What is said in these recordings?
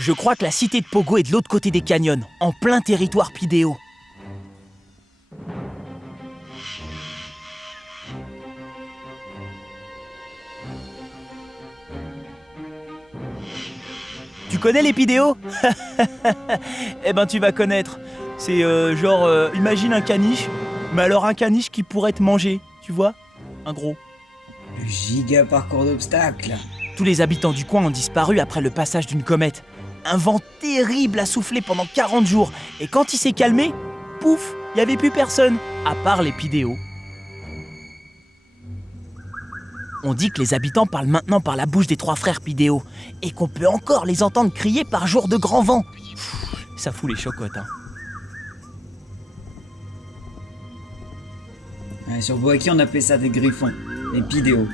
Je crois que la cité de Pogo est de l'autre côté des canyons, en plein territoire Pidéo. Tu connais les Pidéos? Eh ben tu vas connaître. C'est imagine un caniche, mais alors un caniche qui pourrait te manger, tu vois? Un gros. Le giga parcours d'obstacles. Tous les habitants du coin ont disparu après le passage d'une comète. Un vent terrible a soufflé pendant 40 jours, et quand il s'est calmé, pouf, il n'y avait plus personne, à part les Pidéos. On dit que les habitants parlent maintenant par la bouche des 3 frères Pidéo, et qu'on peut encore les entendre crier par jour de grand vent. Ça fout les chocottes, hein. Ouais, sur Boaki, on appelait ça des griffons, des Pidéos.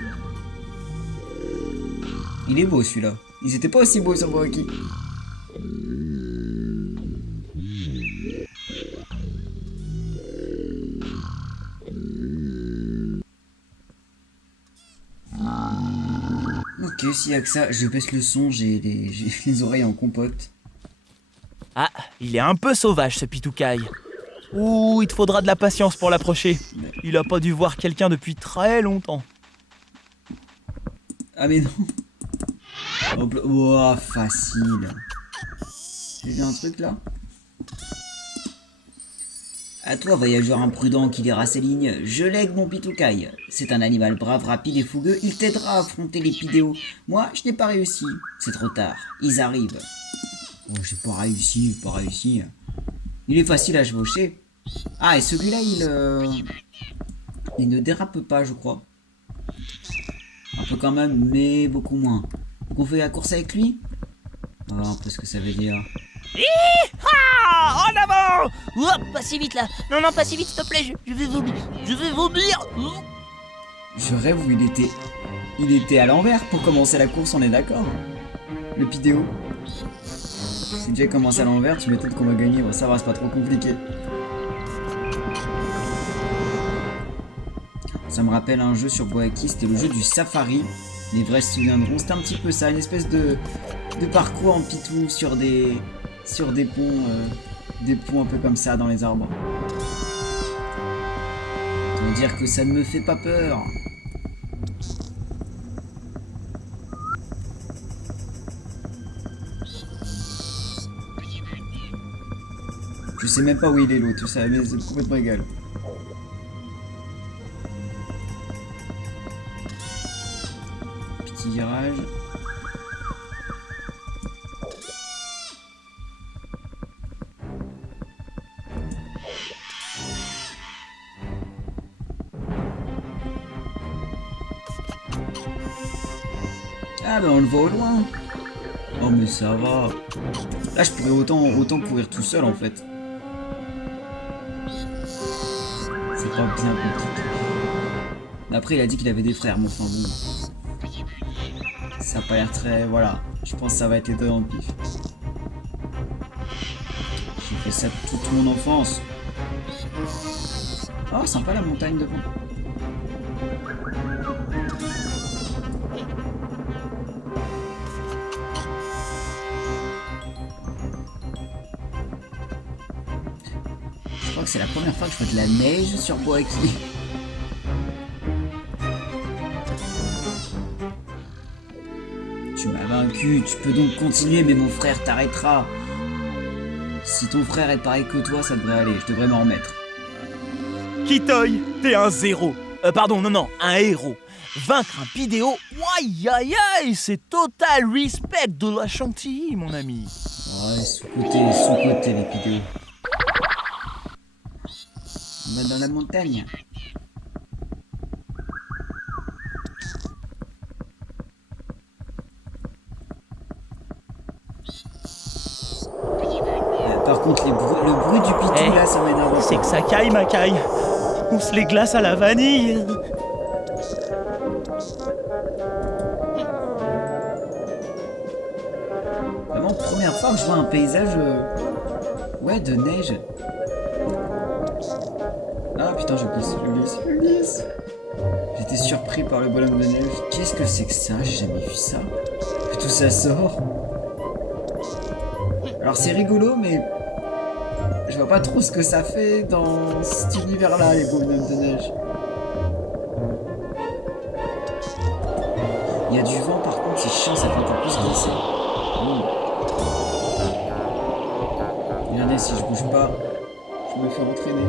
Il est beau celui-là. Ils étaient pas aussi beaux sur Boaki. Ok, s'il y a que ça, je baisse le son, j'ai les oreilles en compote. Ah, il est un peu sauvage ce Pitoukai. Ouh, il te faudra de la patience pour l'approcher. Il a pas dû voir quelqu'un depuis très longtemps. Ah mais non. Hop là. Ouah, facile. J'ai vu un truc là. À toi, voyageur imprudent qui dérasse ses lignes, je lègue mon Pitoukai. C'est un animal brave, rapide et fougueux, il t'aidera à affronter les Pidéos. Moi, je n'ai pas réussi. C'est trop tard, ils arrivent. Oh, j'ai pas réussi. Il est facile à chevaucher. Ah, et celui-là, il ne dérape pas, je crois. Un peu quand même, mais beaucoup moins. Donc on fait la course avec lui? On va voir un peu ce que ça veut dire. Ah, en avant! Ouah, pas si vite là. Non, pas si vite, s'il te plaît, je vais vomir. Je vais vomir. Je rêve où il était à l'envers pour commencer la course, on est d'accord? Le Pidéo. Si déjà commencé à l'envers, tu m'étonnes qu'on va gagner. Bon, ça va, c'est pas trop compliqué. Ça me rappelle un jeu sur Boaki, c'était le jeu du Safari. Les vrais se souviendront, c'était un petit peu ça, une espèce de parcours en pitou sur des ponts un peu comme ça dans les arbres. Autant dire que ça ne me fait pas peur. Je sais même pas où il est l'autre, ça mais c'est complètement égal. Petit virage. Ah ben on le voit au loin. Oh mais ça va. Là je pourrais autant courir tout seul en fait. C'est pas bien compliqué. Après il a dit qu'il avait des frères, mais enfin bon. Ça a pas l'air très... Voilà. Je pense que ça va être les deux dans le pif. J'ai fait ça toute mon enfance. Oh sympa la montagne devant. Je crois que c'est la première fois que je fais de la neige sur Boaki. Tu m'as vaincu, tu peux donc continuer, mais mon frère t'arrêtera. Si ton frère est pareil que toi, ça devrait aller, je devrais m'en remettre. Kitoy, t'es un zéro. Pardon, non, un héros. Vaincre un Pidéo, aïe aïe aïe, c'est total respect de la chantilly, mon ami. Ouais, sous-côté les Pidéos. On va dans la montagne. Par contre, le bruit du pitou là, ça m'énerve. C'est que ça caille, ma caille. On se les glace à la vanille. Vraiment, première fois que je vois un paysage ouais, de neige. Ah putain, je glisse. J'étais surpris par le bonhomme de neige. Qu'est-ce que c'est que ça? J'ai jamais vu ça. Que tout ça sort. Alors c'est rigolo, mais je vois pas trop ce que ça fait dans cet univers-là, les bonhommes de neige. Il y a du vent, par contre, c'est chiant, ça fait encore plus glisser. Regardez, si je bouge pas, je me fais entraîner.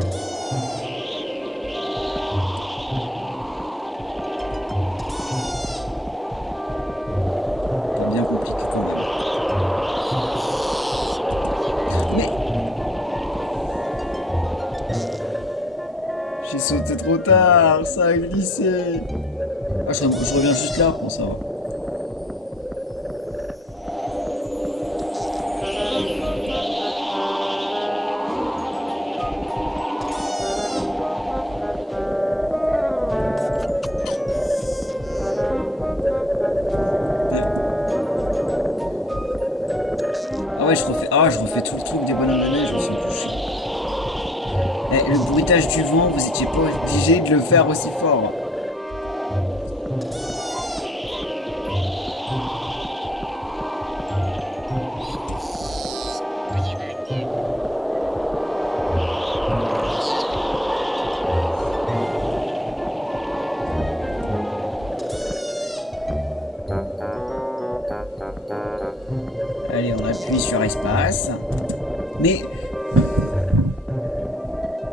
C'est bien compliqué quand même. Mais... j'ai sauté trop tard, ça a glissé. Ah, je reviens juste là pour ça. Je refais tout le truc des bonhommes de neige, je me suis couché. Eh, le bruitage du vent, vous étiez pas obligé de le faire aussi fort. Allez, on appuie sur espace. Mais...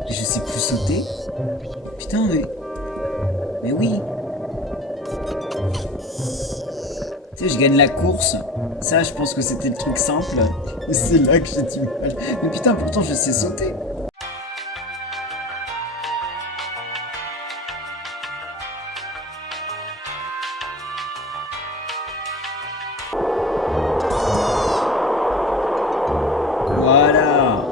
je sais plus sauter. Putain, mais... mais oui. Tu sais, je gagne la course. Ça, je pense que c'était le truc simple. Et c'est là que j'ai du mal. Mais putain, pourtant, je sais sauter. Voilà.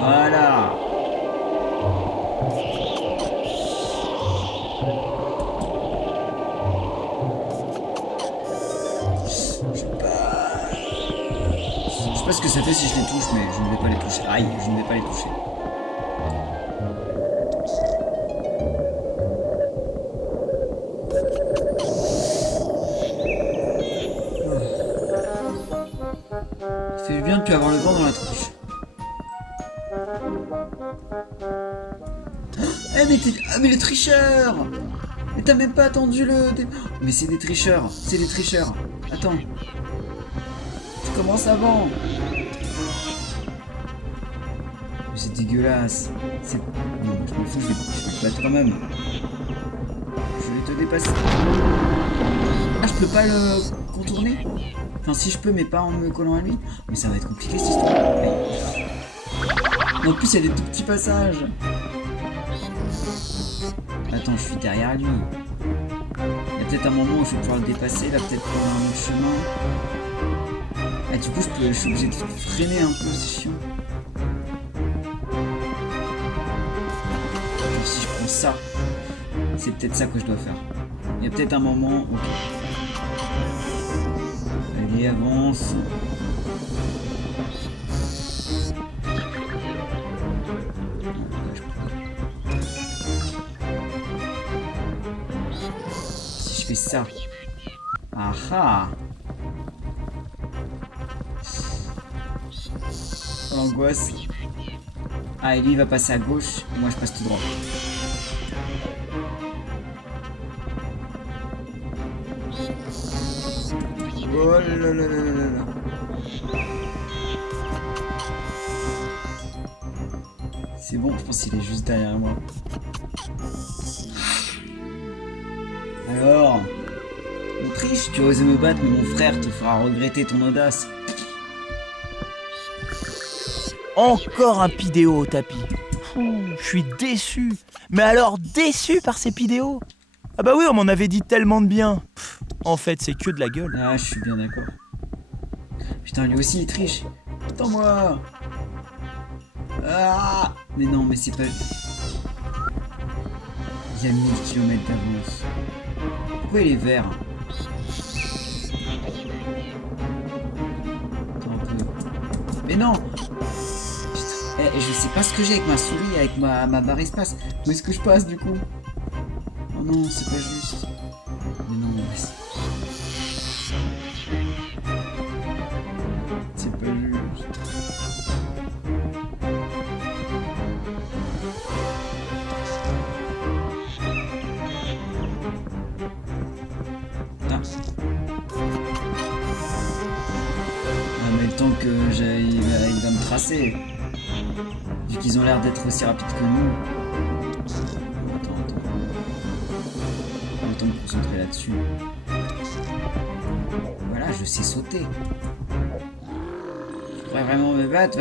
Voilà. Je sais pas ce que ça fait si je les touche, mais je ne vais pas les toucher. Aïe, je ne vais pas les toucher. Ça fait bien de plus avoir le vent dans la tronche. Eh mais t'es... ah mais le tricheur! Mais t'as même pas attendu le... mais c'est des tricheurs, c'est des tricheurs. Attends. Tu commences avant. Mais c'est dégueulasse. C'est... non, je m'en fous, je vais te battre quand même. Je vais te dépasser. Ah, je peux pas le contourner? Enfin, si je peux, mais pas en me collant à lui. Mais ça va être compliqué cette histoire. En plus, il y a des tout petits passages. Attends, je suis derrière lui. Il y a peut-être un moment où je vais pouvoir le dépasser. Là, peut-être prendre un autre chemin. Ah, du coup, je suis obligé de freiner un peu, c'est chiant. Attends, si je prends ça, c'est peut-être ça que je dois faire. Il y a peut-être un moment... ok. Allez, avance. Si je fais ça. Ah ah. L'angoisse. Ah, et lui il va passer à gauche, et moi je passe tout droit. Oh là là là là là. C'est bon, je pense qu'il est juste derrière moi. Alors, Autriche, tu as osé me battre, mais mon frère te fera regretter ton audace. Encore un pidéo au tapis. Je suis déçu. Mais alors déçu par ces pidéos. Ah bah oui, on m'en avait dit tellement de bien. En fait, c'est que de la gueule. Ah, je suis bien d'accord. Putain, lui aussi il triche. Attends-moi. Ah, mais non, mais c'est pas... il y a 1000 km d'avance. Pourquoi il est vert? Attends un peu. Mais non. Putain. Eh, je sais pas ce que j'ai avec ma souris, avec ma barre espace. Où est-ce que je passe du coup? Oh non, c'est pas juste. Mais non, mais temps que il va me tracer. Vu qu'ils ont l'air d'être aussi rapides que nous. Attends. Autant me concentrer là-dessus. Voilà, je sais sauter. Tu pourrais vraiment me battre,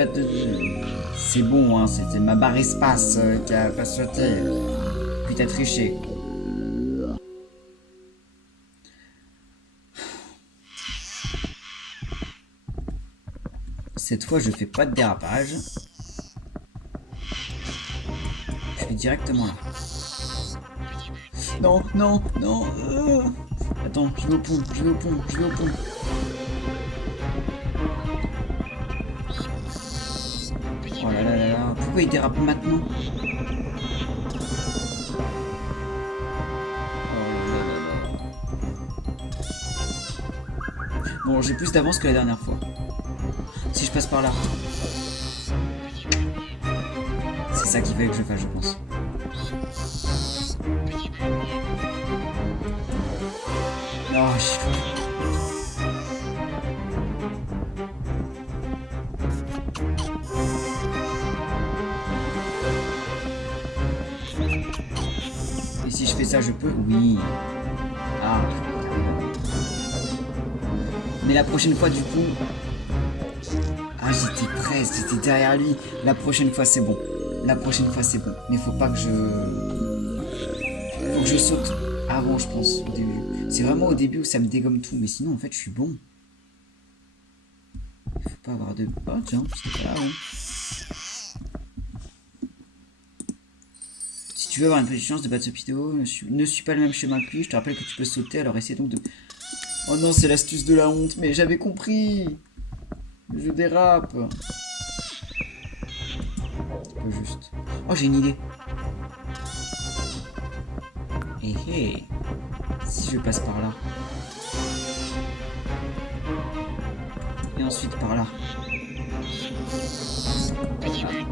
C'est bon, hein, c'était ma barre espace qui a pas sauté. Puis t'as triché. Cette fois, je fais pas de dérapage. Je vais directement là. Non. Attends, je vais au pont. Oh là. Pourquoi il dérape maintenant? Bon, j'ai plus d'avance que la dernière fois. Si je passe par là. C'est ça qu'il fallait que je fasse, je pense. Oh, et si je fais ça, je peux? Oui. Ah. Mais la prochaine fois, du coup... Ah, j'étais presque, j'étais derrière lui. La prochaine fois, c'est bon. Mais faut pas que je... Faut que je saute avant, je pense, au début. C'est vraiment au début où ça me dégomme tout. Mais sinon, en fait, je suis bon. Il faut pas avoir de... Oh, tiens, c'était pas là, hein. Si tu veux avoir une petite chance de battre ce vidéo, ne suis pas le même chemin que lui. Je te rappelle que tu peux sauter, alors essaie donc de... Oh non, c'est l'astuce de la honte. Mais j'avais compris. Je dérape. Un peu juste. Oh, j'ai une idée. Hé. Si je passe par là. Et ensuite par là.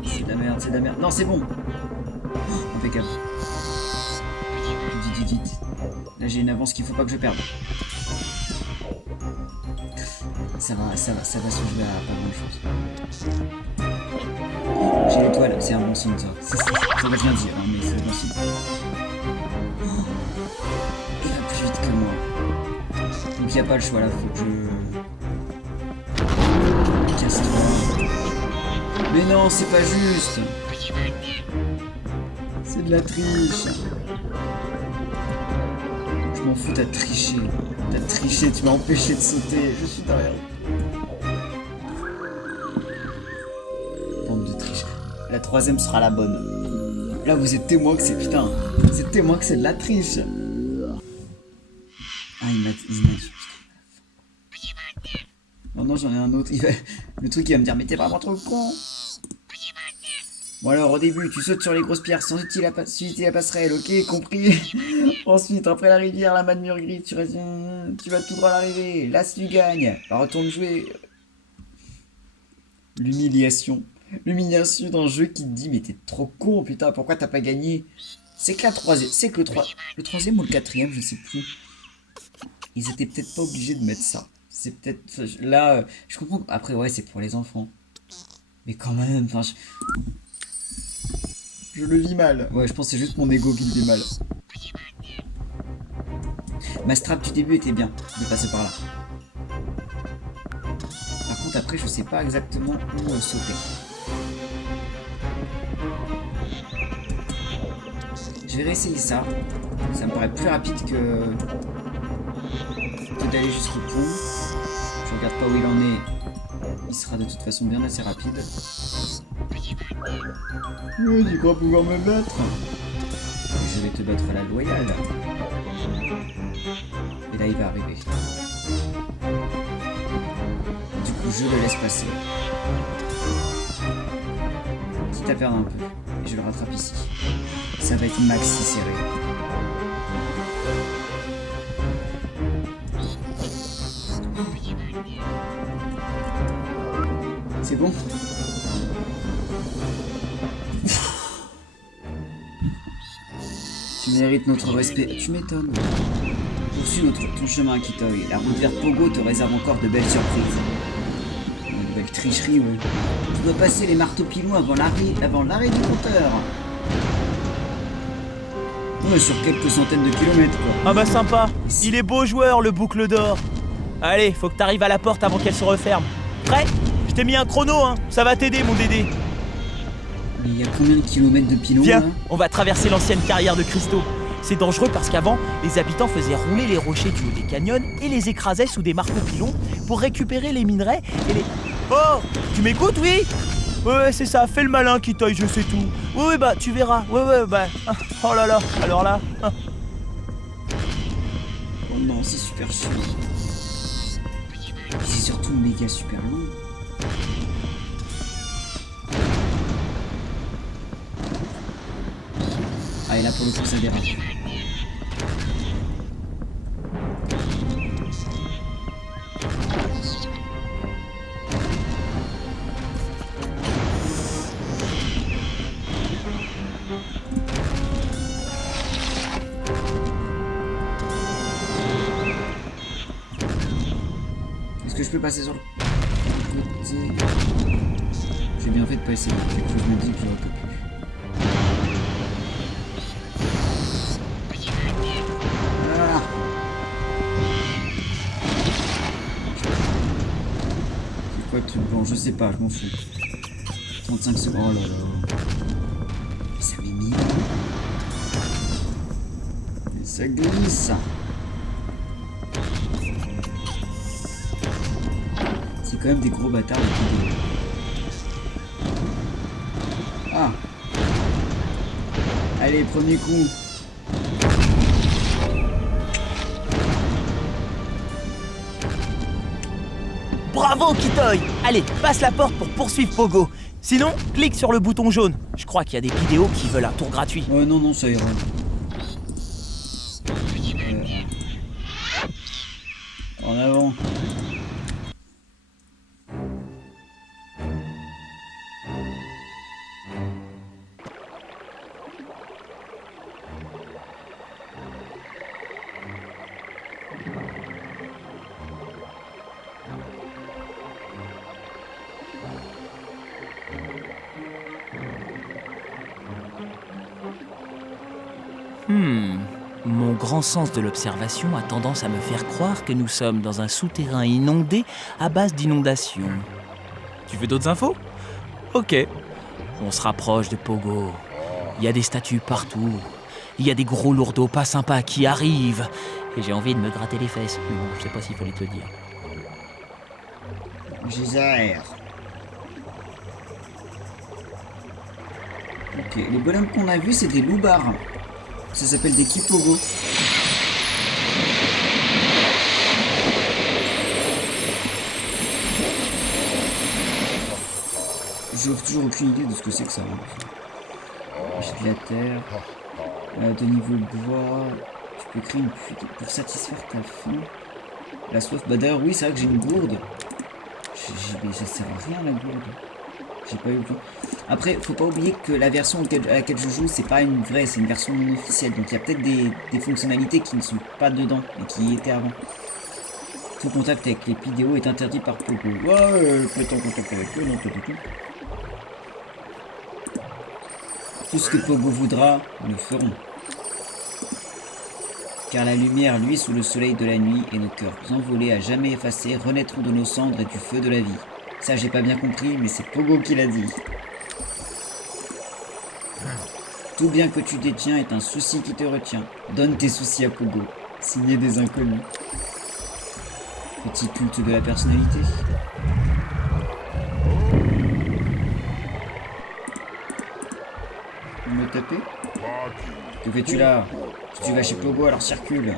C'est de la merde. Non, c'est bon. Oh, impeccable. Vite. Là, j'ai une avance qu'il faut pas que je perde. Ça va se jouer à pas grand chose. J'ai l'étoile, c'est un bon signe ça. Ça veut rien dire, hein, mais c'est un bon signe. Oh, il va plus vite que moi. Donc il n'y a pas le choix là, faut que je... Casse-toi. Mais non, c'est pas juste. C'est de la triche. Je m'en fous, t'as triché. Tu m'as empêché de sauter. Je suis derrière. Bande de triche. La troisième sera la bonne. Là, vous êtes témoin que c'est putain. Vous êtes témoin que c'est de la triche. Ah, il m'a dit. Non, j'en ai un autre. Le truc, il va me dire, mais t'es vraiment trop con. Bon alors, au début, tu sautes sur les grosses pierres sans utiliser la passerelle, ok, compris. Ensuite, après la rivière, la manne murgris, tu vas tout droit à l'arrivée. Là, si tu gagnes, bah, retourne jouer. L'humiliation d'un jeu qui te dit, mais t'es trop con, putain, pourquoi t'as pas gagné? C'est que le troisième ou le quatrième, je sais plus. Ils étaient peut-être pas obligés de mettre ça. C'est peut-être... Là, je comprends. Après, ouais, c'est pour les enfants. Mais quand même, enfin... Je le vis mal. Ouais, je pense que c'est juste mon ego qui le vit mal. Ma strat du début était bien, de passer par là. Par contre, après, je sais pas exactement où sauter. Je vais réessayer ça. Ça me paraît plus rapide que d'aller jusqu'au pont. Je regarde pas où il en est. Il sera de toute façon bien assez rapide. Oui, tu crois pouvoir me battre? Et je vais te battre à la loyale. Et là, il va arriver. Du coup, je le laisse passer. Quitte à perdre un peu. Et je le rattrape ici. Ça va être maxi serré. C'est bon? Tu mérites notre respect. Tu m'étonnes. Poursuis ton chemin, Kitoy. La route vers Pogo te réserve encore de belles surprises. Quelle tricherie, ouais. Tu dois passer les marteaux pilons avant l'arrêt du compteur. Ouais, sur quelques centaines de kilomètres, quoi. Ah bah sympa. Il est beau joueur, le boucle d'or. Allez, faut que t'arrives à la porte avant qu'elle se referme. Prêt? Je t'ai mis un chrono, hein. Ça va t'aider, mon Dédé. Mais il y a combien de kilomètres de pilons, Viens, là? on va traverser l'ancienne carrière de cristaux. C'est dangereux parce qu'avant, les habitants faisaient rouler les rochers du haut des canyons et les écrasaient sous des marteaux pilons pour récupérer les minerais et les... Oh, tu m'écoutes, oui? Ouais, c'est ça, fais le malin, Kitoy, je sais tout. Oui, bah, tu verras. Ouais, bah... Oh là là, alors là... Oh non, c'est super chiant. C'est surtout méga super long. Ah, et là, pour le coup, ça dérape. Est-ce que je peux passer sur le côté? J'ai bien fait de pas essayer. Quelque chose me dit que j'aurais pas pu. Ah. C'est quoi le truc blanc? Je sais pas, je m'en fous. 35 secondes. Oh là là. Mais ça m'est mis. Et ça glisse. C'est quand même des gros bâtards les vidéos. Ah. Allez, premier coup. Bravo, Kitoy! Allez, passe la porte pour poursuivre Pogo. Sinon, clique sur le bouton jaune. Je crois qu'il y a des vidéos qui veulent un tour gratuit. Non, ça ira. En avant. Mon grand sens de l'observation a tendance à me faire croire que nous sommes dans un souterrain inondé à base d'inondations. Tu veux d'autres infos? Ok. On se rapproche de Pogo. Il y a des statues partout. Il y a des gros lourdeaux pas sympas qui arrivent. Et j'ai envie de me gratter les fesses. Mais bon, je sais pas s'il fallait te le dire. Gézard. Ok, les bonhommes qu'on a vus, c'est des loupards. Ça s'appelle des Kipogo. J'ai toujours aucune idée de ce que c'est que ça. J'ai de la terre. De niveau bois. Tu peux créer une fuite pour satisfaire ta faim. La soif. Bah d'ailleurs, oui, c'est vrai que j'ai une gourde. Mais ça sert à rien la gourde. J'ai pas eu le temps. Après, faut pas oublier que la version à laquelle je joue, c'est pas une vraie, c'est une version non officielle. Donc il y a peut-être des fonctionnalités qui ne sont pas dedans et qui y étaient avant. Tout contact avec les vidéos est interdit par Pogo. Ouais, peut-être en contact avec eux, non, pas du tout. Tout ce que Pogo voudra, nous le ferons. Car la lumière luit sous le soleil de la nuit et nos cœurs envolés à jamais effacés renaîtront de nos cendres et du feu de la vie. Ça, j'ai pas bien compris, mais c'est Pogo qui l'a dit. Tout bien que tu détiens est un souci qui te retient. Donne tes soucis à Pogo. Signé des inconnus. Petit culte de la personnalité. Vous me tapez? Que fais-tu là? Si tu vas chez Pogo, alors circule.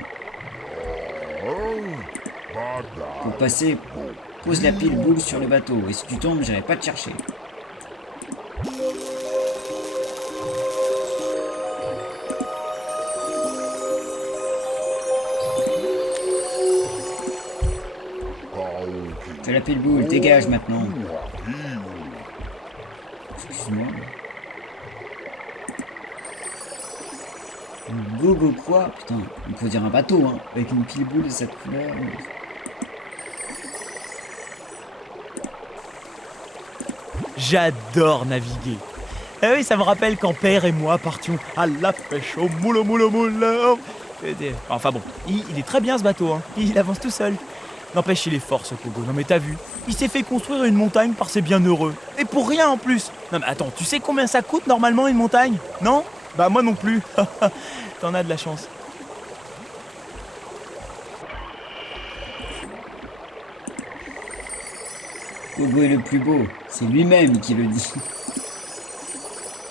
Pour passer, pose la pile boule sur le bateau. Et si tu tombes, j'irai pas te chercher. Fais la pile boule, dégage maintenant. Excuse-moi. Gogo quoi? Putain, il faut dire un bateau, hein, avec une pile boule de cette couleur. J'adore naviguer. Eh oui, ça me rappelle quand père et moi partions à la pêche au moule, moule, moule. Enfin bon, il est très bien ce bateau, hein. Il avance tout seul. N'empêche, il est fort ce Pogo. Non mais t'as vu, il s'est fait construire une montagne par ses bienheureux. Et pour rien en plus. Non mais attends, tu sais combien ça coûte normalement une montagne? Non? Bah moi non plus. T'en as de la chance. Pogo est le plus beau, c'est lui-même qui le dit.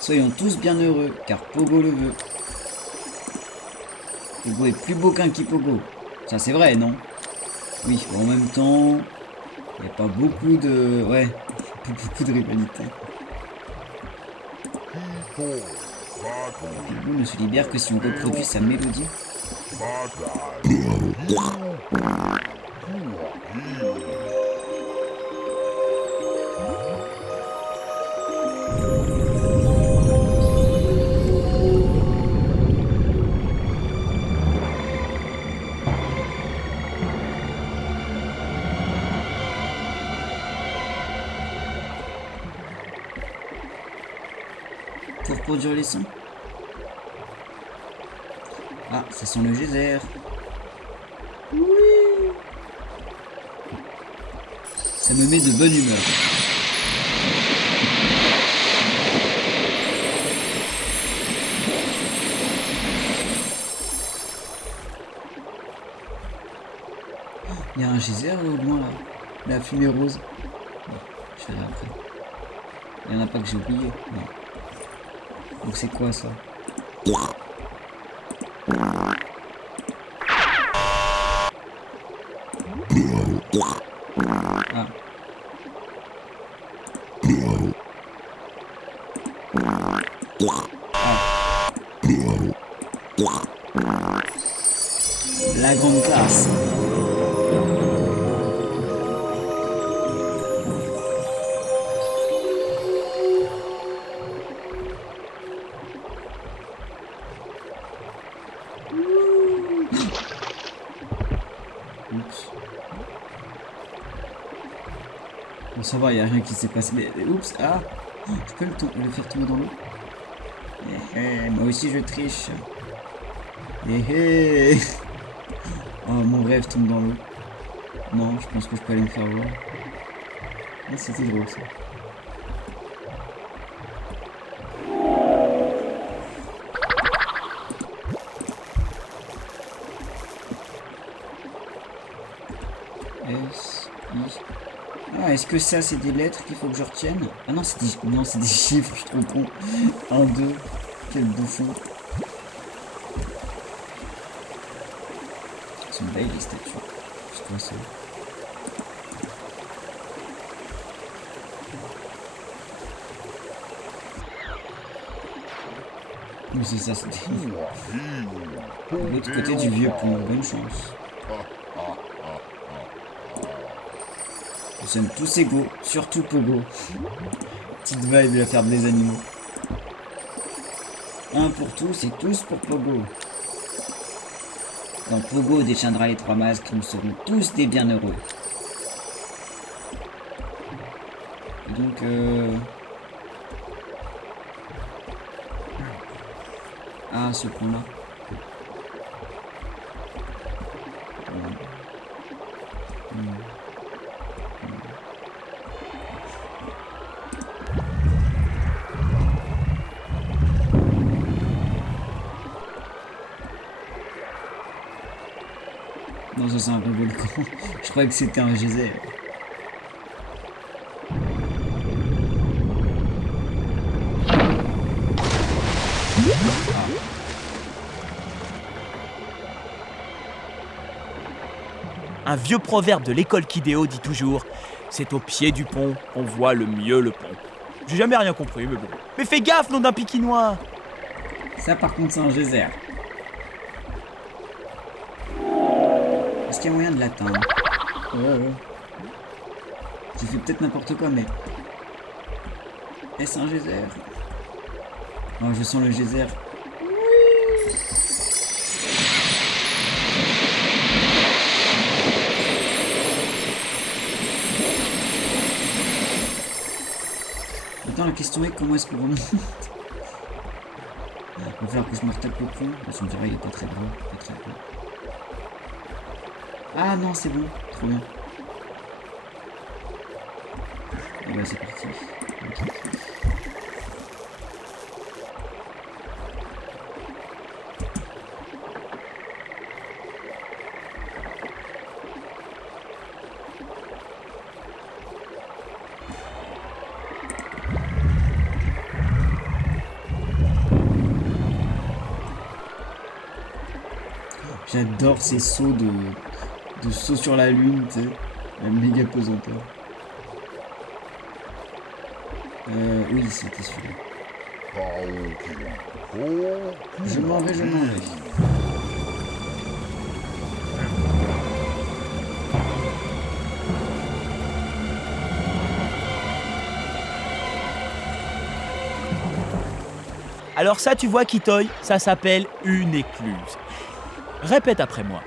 Soyons tous bien heureux, car Pogo le veut. Pogo est plus beau qu'un Kipogo. Ça c'est vrai, non? Oui, en même temps, il n'y a pas beaucoup de... Ouais, pas beaucoup de rivalité. Pogo ne se libère que si on reproduit sa mélodie. Pour produire les sons. Ah, ça sent le geyser. Oui. Ça me met de bonne humeur. Il y a un geyser là, au loin là. La fumée rose. Bon, je verrai après. Il n'y en a pas que j'ai oublié. Non. Donc c'est quoi ça? Ah. La grande classe. Oups. Bon, ça va, il n'y a rien qui s'est passé. Mais oups, ah, je peux le faire tomber dans l'eau. Moi aussi je triche. Oh, mon rêve tombe dans l'eau. Non, je pense que je peux aller me faire voir. Ah, c'était drôle ça. Ah, est-ce que ça c'est des lettres qu'il faut que je retienne? Ah non, c'est des chiffres, je suis trop con. 1, 2, quel bouffon. Ils sont belles les statues. C'est quoi ça? Mais c'est ça, c'est des... De l'autre côté du vieux pont, bonne chance. Nous sommes tous égaux, surtout Pogo. Petite vibe de la ferme des animaux. Un pour tous et tous pour Pogo. Quand Pogo déchaînera les 3 masques, nous serons tous des bienheureux. Et donc, ah, ce point-là. Non, ça c'est un vrai volcan. Je croyais que c'était un geyser. Un vieux proverbe de l'école Kidéo dit toujours « C'est au pied du pont qu'on voit le mieux le pont ». J'ai jamais rien compris, mais bon. Mais fais gaffe, nom d'un piquinois! Ça par contre c'est un geyser. Est-ce qu'il y a moyen de l'atteindre? J'ai fait peut-être n'importe quoi, mais... Est-ce un geyser? Oh, je sens le geyser. la question est comment est-ce qu'on remonte. Il va falloir que je me retape le pont. Je me dirais, il est pas très gros. Pas très gros. Ah non, c'est bon. Trop bien. Et bah c'est parti. Okay. J'adore ces sauts de saut sur la lune, tu sais. La méga pesanteur. Oui, c'était celui-là. Je m'en vais, je m'en vais. Alors ça, tu vois, Kitoy, ça s'appelle une écluse. Répète après moi.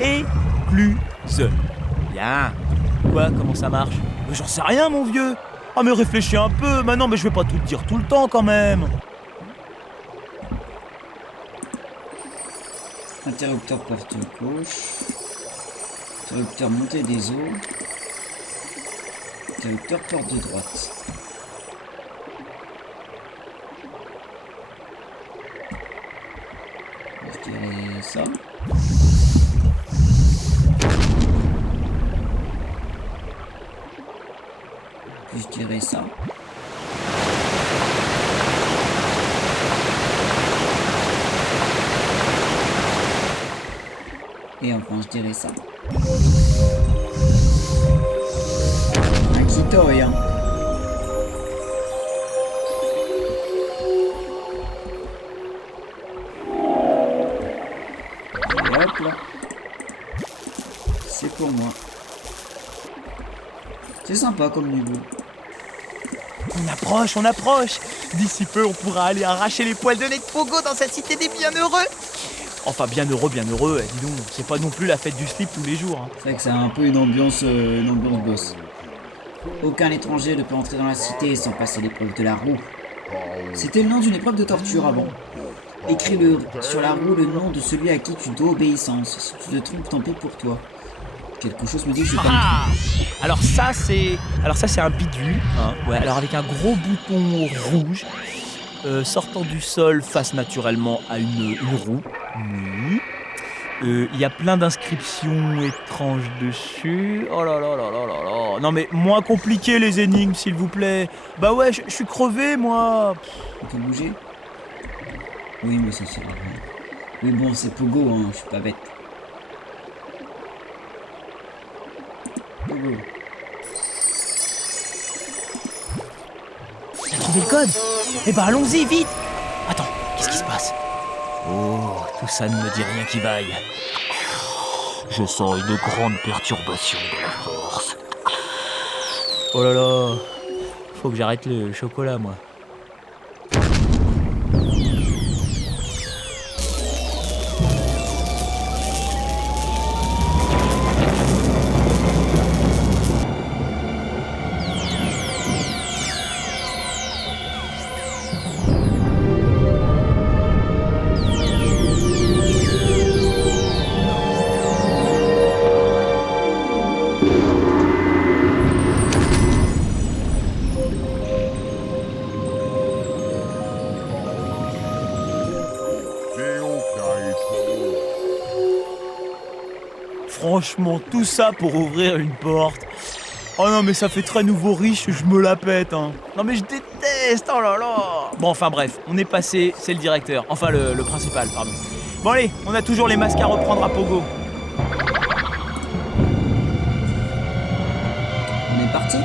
Écluse. Bien. Quoi, comment ça marche? Mais j'en sais rien, mon vieux. Ah mais réfléchis un peu. Maintenant, mais je vais pas tout te dire tout le temps, quand même. Interrupteur porte gauche. Interrupteur montée des eaux. Interrupteur porte de droite. Je dirais ça. Puis je dirais ça. Et enfin je dirais ça. Un Kitoy, hein. Et hop là. C'est pour moi. C'est sympa comme niveau. On approche, on approche. D'ici peu, on pourra aller arracher les poils de nez de Pogo dans cette cité des bienheureux. Enfin, bienheureux, dis donc. C'est pas non plus la fête du slip tous les jours. Hein. C'est vrai que c'est un peu une ambiance boss. Aucun étranger ne peut entrer dans la cité sans passer l'épreuve de la roue. C'était le nom d'une épreuve de torture avant. Écris sur la roue le nom de celui à qui tu dois obéissance. Si tu te trompes, tant pis pour toi. Quelque chose me dit que je vais pas me tromper. Alors ça c'est un bidule, hein. Ouais, alors avec un gros bouton rouge sortant du sol face naturellement à une roue. Oui. Il y a plein d'inscriptions étranges dessus. Oh là là là là là là. Non mais moins compliqué les énigmes s'il vous plaît. Bah ouais, je suis crevé moi. On peut bouger? Oui, mais ça sert à rien. Mais bon, c'est Pogo, hein, je suis pas bête. Pogo. T'as trouvé le code? Eh ben allons-y, vite. Attends, qu'est-ce qui se passe? Oh, tout ça ne me dit rien qui vaille. Je sens une grande perturbation de la force. Oh là là, faut que j'arrête le chocolat, moi. Franchement, tout ça pour ouvrir une porte. Oh non, mais ça fait très nouveau riche, je me la pète, hein. Non mais je déteste, oh là là. Bon, enfin bref, on est passé, c'est le directeur. Enfin, le principal, pardon. Bon allez, on a toujours les masques à reprendre à Pogo. On est parti?